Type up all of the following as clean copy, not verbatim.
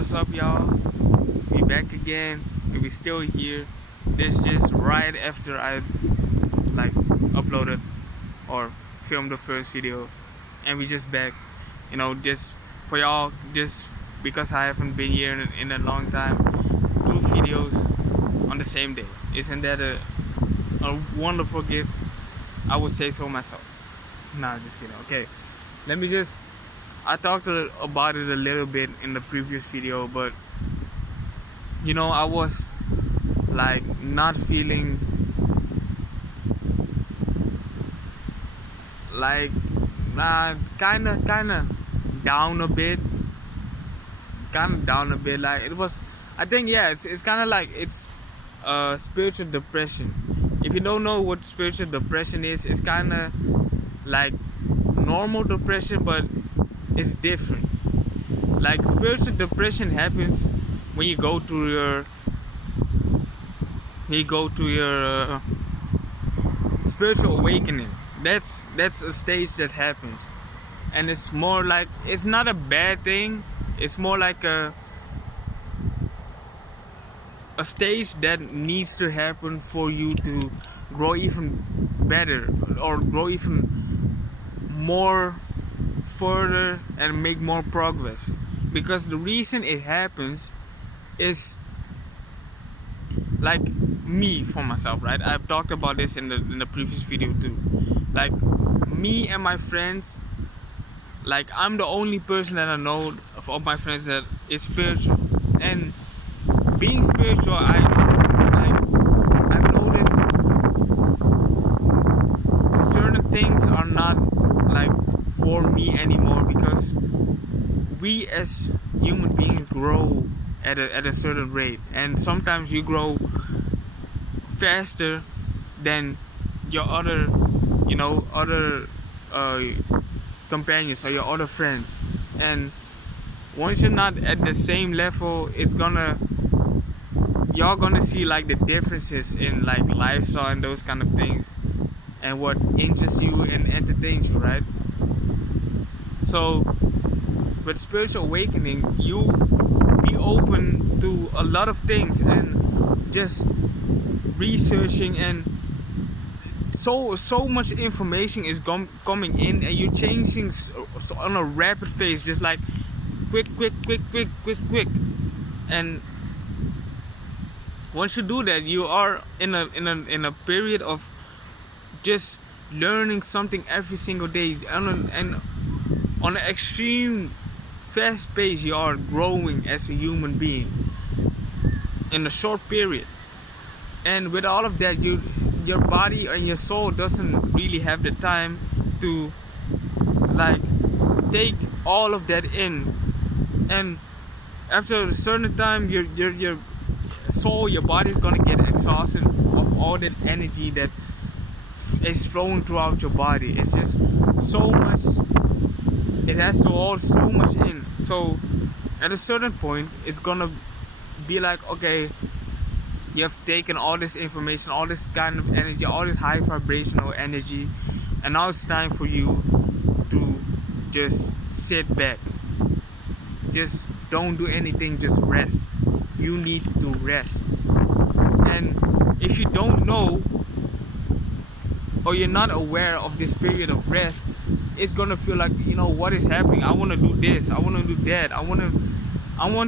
what's up, y'all? We back again, and we still here. This just right after I uploaded or filmed the first video, and we just back. Just for y'all, just because I haven't been here in a long time. 2 videos on the same day. Isn't that a wonderful gift? I would say so myself. Nah, just kidding. Okay, let me just. I talked about it a little bit in the previous video, but I was not feeling like kind of down a bit, like it was. I think, yeah, it's kind of like it's spiritual depression. If you don't know what spiritual depression is, it's kind of like normal depression, but it's different. Like, spiritual depression happens when you go to your spiritual awakening. That's a stage that happens, and it's more like, it's not a bad thing. It's more like a stage that needs to happen for you to grow even better, or grow even more further and make more progress. Because the reason it happens is, like, me, for myself, right? I've talked about this in the previous video too. Like, me and my friends, like, I'm the only person that I know of all my friends that is spiritual. And being spiritual, I've noticed certain things are not like for me anymore, because we as human beings grow at a certain rate, and sometimes you grow faster than your other companions or your other friends. And once you're not at the same level, you're gonna see like the differences in like lifestyle and those kind of things, and what interests you and entertains you, right? So with spiritual awakening, you be open to a lot of things, and just researching, and so much information is coming in, and you're changing on a rapid pace, just like quick. And once you do that, you are in a period of just learning something every single day, and on an extreme fast pace. You are growing as a human being in a short period. And with all of that, your body and your soul doesn't really have the time to like take all of that in. And after a certain time, your soul, your body is gonna get exhausted of all that energy that is flowing throughout your body. It's just so much. It has to hold so much in. So at a certain point, it's gonna be like, okay, you have taken all this information, all this kind of energy, all this high vibrational energy, and now it's time for you to just sit back. Just don't do anything, just rest. You need to rest. And if you don't know, or you're not aware of this period of rest, it's gonna feel like, what is happening? I want to do this, I want to do that, I want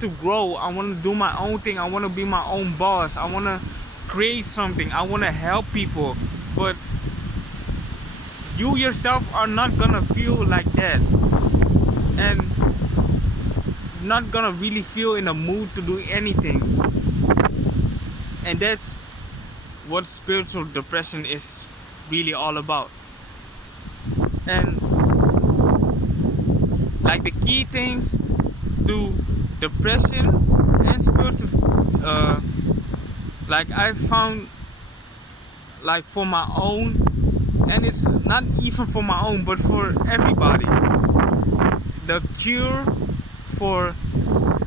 to grow, I want to do my own thing, I want to be my own boss, I want to create something, I want to help people. But you yourself are not gonna feel like that, and not gonna really feel in a mood to do anything. And that's what spiritual depression is really all about. And like, the key things to depression and spiritual, like, I found, like, for my own, and it's not even for my own, but for everybody, the cure for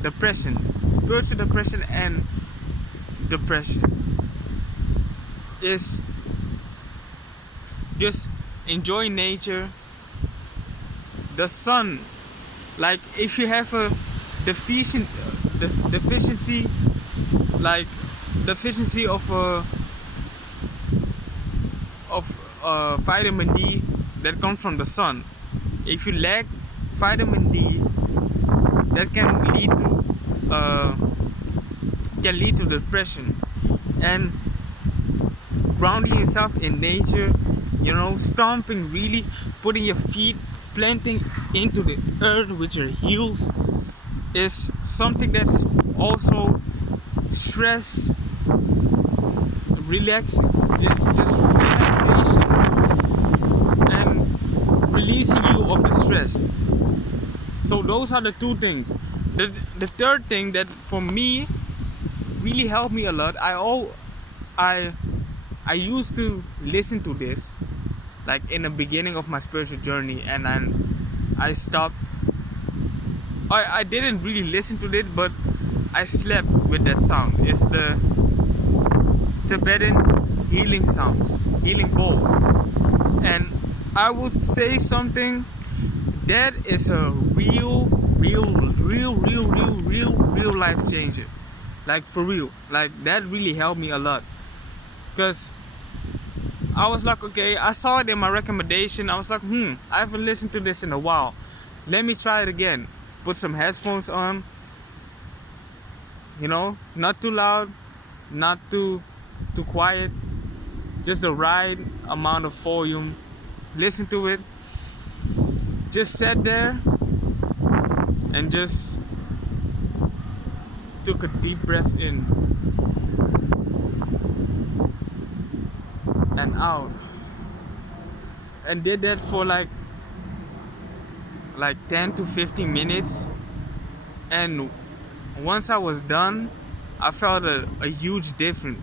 depression, spiritual depression and depression, is just enjoy nature, the sun. Like, if you have deficient the deficiency like deficiency of vitamin D that comes from the sun. If you lack vitamin D, that uh, can lead to depression. And grounding yourself in nature, stomping, really putting your feet, planting into the earth with your heels, is something that's also stress relaxing, just relaxation and releasing you of the stress. So those are the two things. The third thing that for me really helped me a lot, I I used to listen to this like in the beginning of my spiritual journey, and then I stopped. I didn't really listen to it, but I slept with that sound. It's the Tibetan healing sounds, healing bowls. And I would say something that is a real life changer. Like for real. Like that really helped me a lot. Because I was like, okay, I saw it in my recommendation. I was like, I haven't listened to this in a while. Let me try it again. Put some headphones on, not too loud, not too quiet, just the right amount of volume. Listen to it. Just sat there and just took a deep breath in and out, and did that for like 10 to 15 minutes. And once I was done, I felt a huge difference.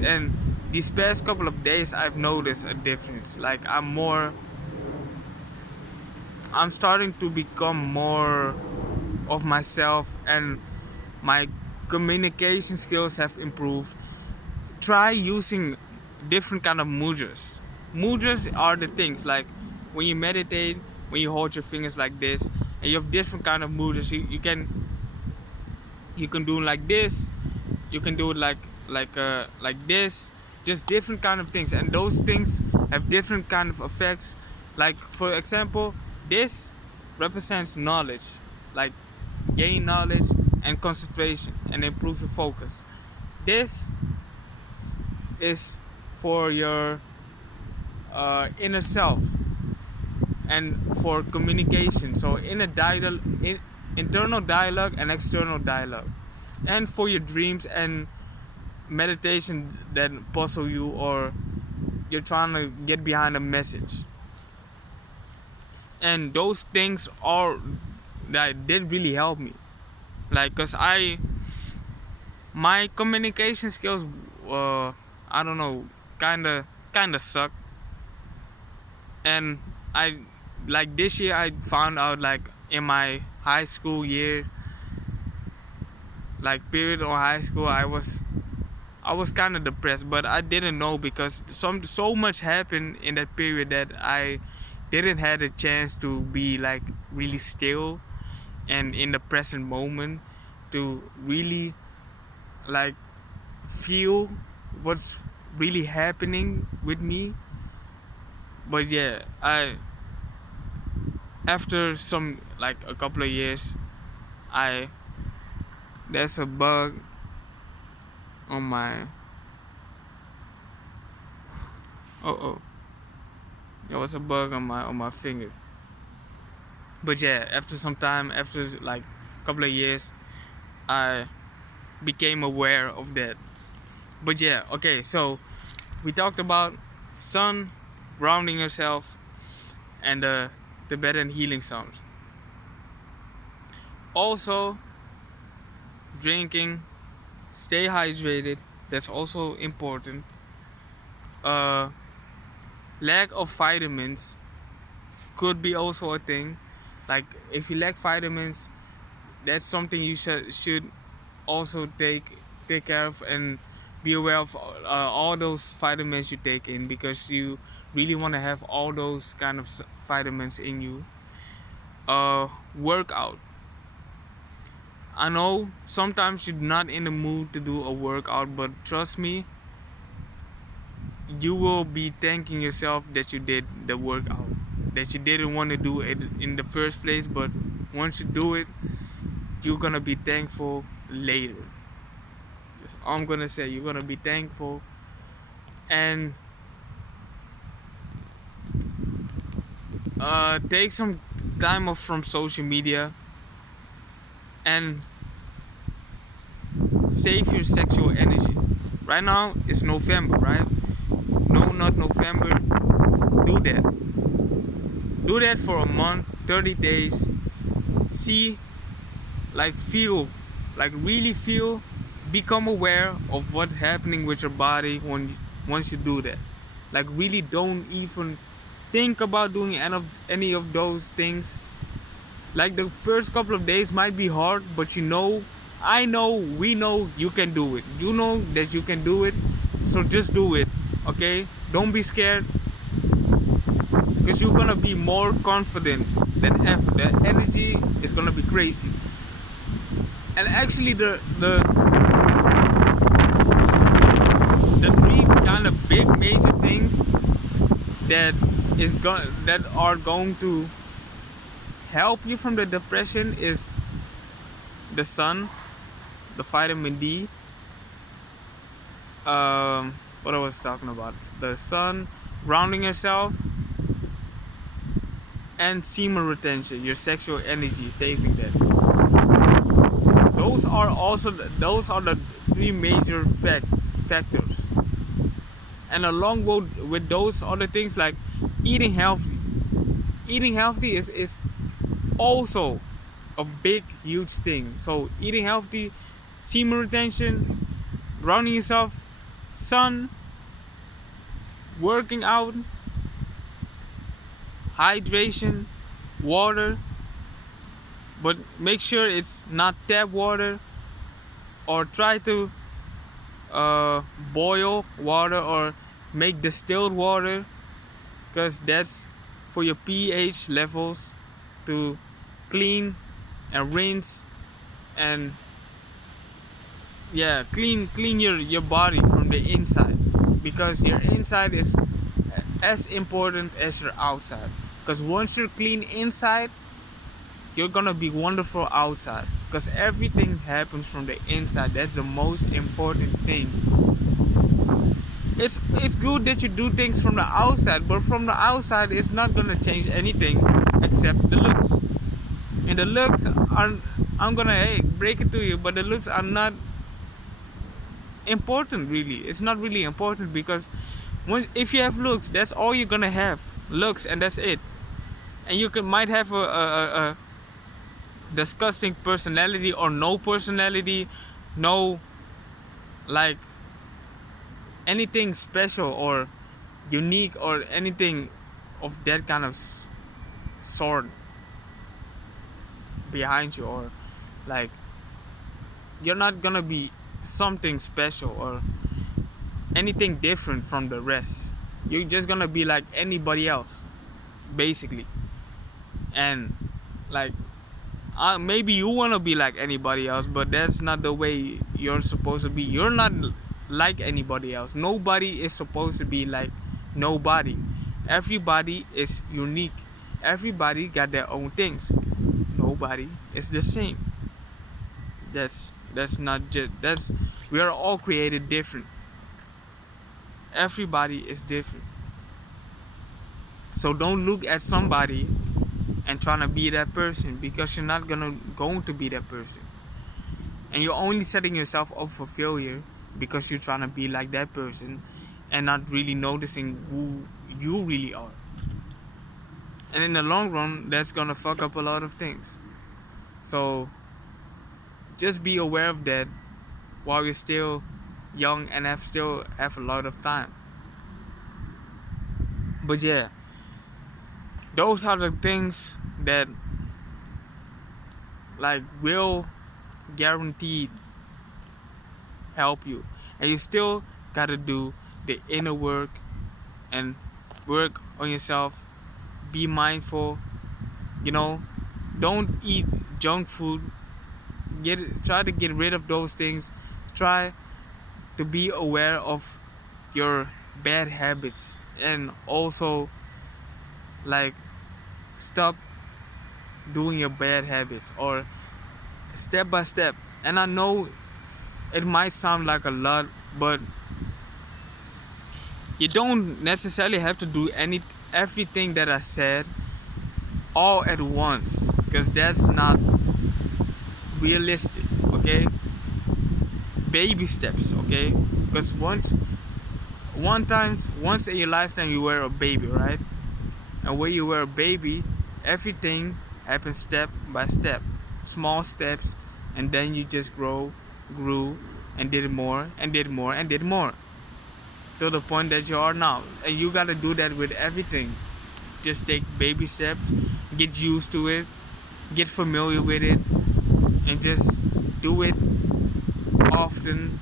And these past couple of days, I've noticed a difference. Like I'm starting to become more of myself, and my communication skills have improved. Try using different kind of mudras. Mudras are the things like when you meditate, when you hold your fingers like this, and you have different kind of mudras. You can do it like this. You can do it like this. Just different kind of things, and those things have different kind of effects. Like for example, this represents knowledge, like gain knowledge and concentration and improve your focus. This is for your inner self and for communication. So internal dialogue and external dialogue, and for your dreams and meditation that puzzle you, or you're trying to get behind a message. And those things are that did really help me, like, cause my communication skills, I don't know, kinda suck. And I like this year I found out, like in my high school year, like period of high school, I was kind of depressed, but I didn't know because so much happened in that period that I didn't had a chance to be like really still and in the present moment to really like feel what's really happening with me. But yeah, I after some like a couple of years, I there's a bug on my oh there was a bug on my finger. But yeah, after some time, after like a couple of years, I became aware of that. But yeah, okay, so we talked about sun, grounding yourself, and the Tibetan healing sounds. Also, drinking, stay hydrated. That's also important. Lack of vitamins could be also a thing. Like if you lack vitamins, that's something you should also take care of and be aware of all those vitamins you take in, because you really want to have all those kind of vitamins in you. Workout. I know sometimes you're not in the mood to do a workout, but trust me, you will be thanking yourself that you did the workout, that you didn't want to do it in the first place, but once you do it, you're gonna be thankful later. That's all I'm gonna say. You're gonna be thankful, and take some time off from social media and save your sexual energy. Right now it's November, right? No, not November. Do that. Do that for a month, 30 days. See, like feel, like really feel, become aware of what's happening with your body when once you do that. Like really don't even think about doing any of those things. Like the first couple of days might be hard, but you know, I know, we know you can do it. You know that you can do it. So just do it, okay? Don't be scared because you're gonna be more confident than ever. The energy is gonna be crazy. And actually, the three kind of big major things that that are going to help you from the depression is the sun, the vitamin D. What I was talking about, the sun, grounding yourself, and semen retention, your sexual energy, saving that. Those are the three major factors. And along with those other things like eating healthy. Eating healthy is also a big huge thing. So eating healthy, semen retention, grounding yourself, sun, working out, hydration, water, but make sure it's not tap water, or try to boil water or make distilled water, because that's for your pH levels to clean and rinse and yeah, clean your body from the inside, because your inside is as important as your outside. Because once you're clean inside, you're gonna be wonderful outside, because everything happens from the inside. That's the most important thing. It's good that you do things from the outside, but from the outside it's not gonna change anything except the looks. And the looks are, I'm gonna break it to you, but the looks are not important really. It's not really important, because if you have looks, that's all you're gonna have, looks, and that's it. And you might have a disgusting personality or no personality, no like anything special or unique or anything of that kind of sort behind you, or like you're not gonna be something special or anything different from the rest. You're just gonna be like anybody else, basically. And like maybe you want to be like anybody else, but that's not the way you're supposed to be. You're not like anybody else. Nobody is supposed to be like nobody. Everybody is unique. Everybody got their own things. Nobody is the same. That's not just that's we are all created different. Everybody is different. So don't look at somebody and trying to be that person, because you're not going to be that person, and you're only setting yourself up for failure because you're trying to be like that person and not really noticing who you really are. And in the long run, that's gonna fuck up a lot of things. So just be aware of that while you're still young and still have a lot of time. But yeah, those are the things that like will guaranteed help you. And you still gotta do the inner work and work on yourself. Be mindful, you know, don't eat junk food. try to get rid of those things. Try to be aware of your bad habits, and also like stop doing your bad habits, or step by step. And I know it might sound like a lot, but you don't necessarily have to do everything that I said all at once, because that's not realistic. Okay, baby steps. Okay, because once in your lifetime you were a baby, right? And when you were a baby, everything happens step by step, small steps, and then you just grew, and did more, and did more, and did more, to the point that you are now. And you gotta do that with everything. Just take baby steps, get used to it, get familiar with it, and just do it often,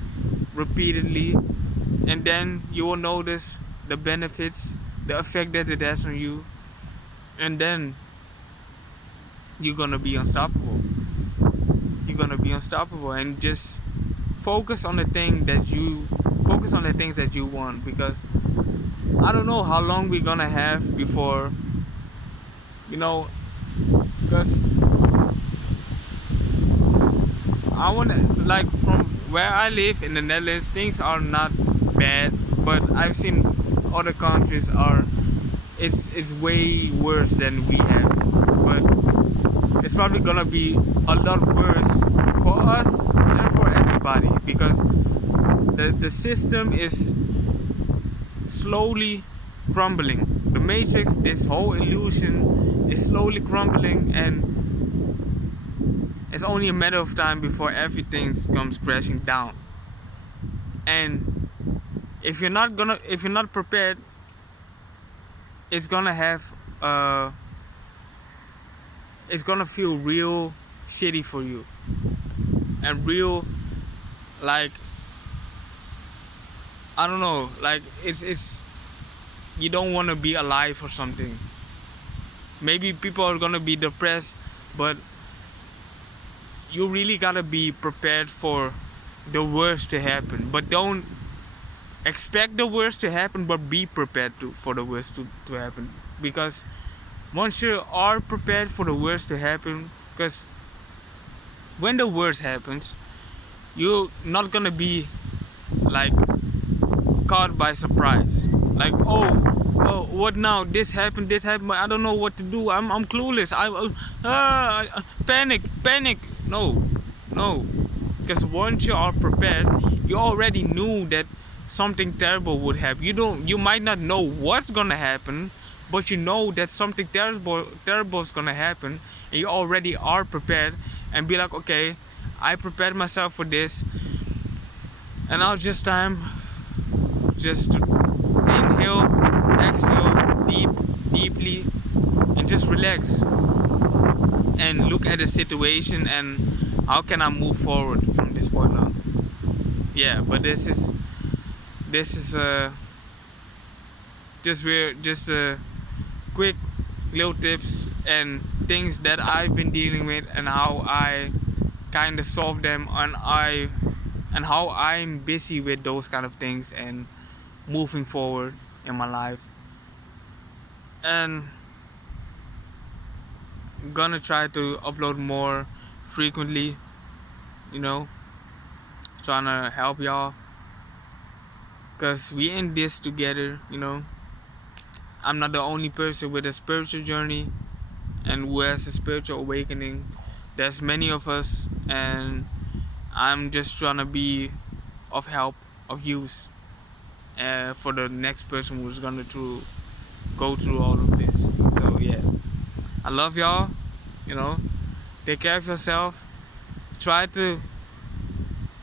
repeatedly, and then you will notice the benefits, the effect that it has on you, and then you're gonna be unstoppable. You're gonna be unstoppable, and just focus on the things that you want, because I don't know how long we're gonna have before, you know, because I want to, like, from where I live in the Netherlands, things are not bad, but I've seen other countries are, it's way worse than we have. But it's probably gonna be a lot worse for us and for everybody, because the system is slowly crumbling. The matrix, this whole illusion, is slowly crumbling, and it's only a matter of time before everything comes crashing down. And if you're not prepared, it's gonna have it's gonna feel real shitty for you, and real, like, I don't know, like, it's you don't want to be alive or something. Maybe people are gonna be depressed, but you really gotta be prepared for the worst to happen. But don't expect the worst to happen, but be prepared for the worst to happen. Because once you are prepared for the worst to happen, because when the worst happens, you're not gonna be like caught by surprise. Like, oh, what now? This happened. I don't know what to do. I'm clueless. Panic. No, no. Because once you are prepared, you already knew that something terrible would happen. You might not know what's gonna happen, but you know that something terrible is gonna happen, and you already are prepared. And be like, okay, I prepared myself for this, and now just time, just to inhale, exhale, deeply, and just relax, and look at the situation, and how can I move forward from this point on. Yeah, but this is just quick little tips and things that I've been dealing with, and how I kind of solve them, and how I'm busy with those kind of things and moving forward in my life. And gonna try to upload more frequently, you know, trying to help y'all, because we in this together, you know. I'm not the only person with a spiritual journey and who has a spiritual awakening. There's many of us, and I'm just trying to be of help, of use, for the next person who's gonna go through all of this. So yeah, I love y'all. You know, take care of yourself. Try to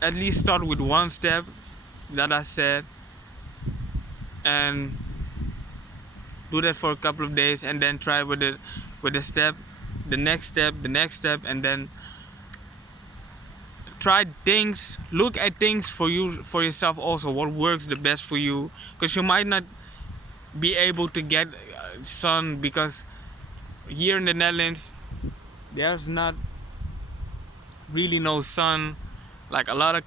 at least start with one step that I said, and do that for a couple of days, and then try with the step, the next step, and then try things, look at things for yourself also, what works the best for you, because you might not be able to get sun, because here in the Netherlands there's not really no sun. Like a lot of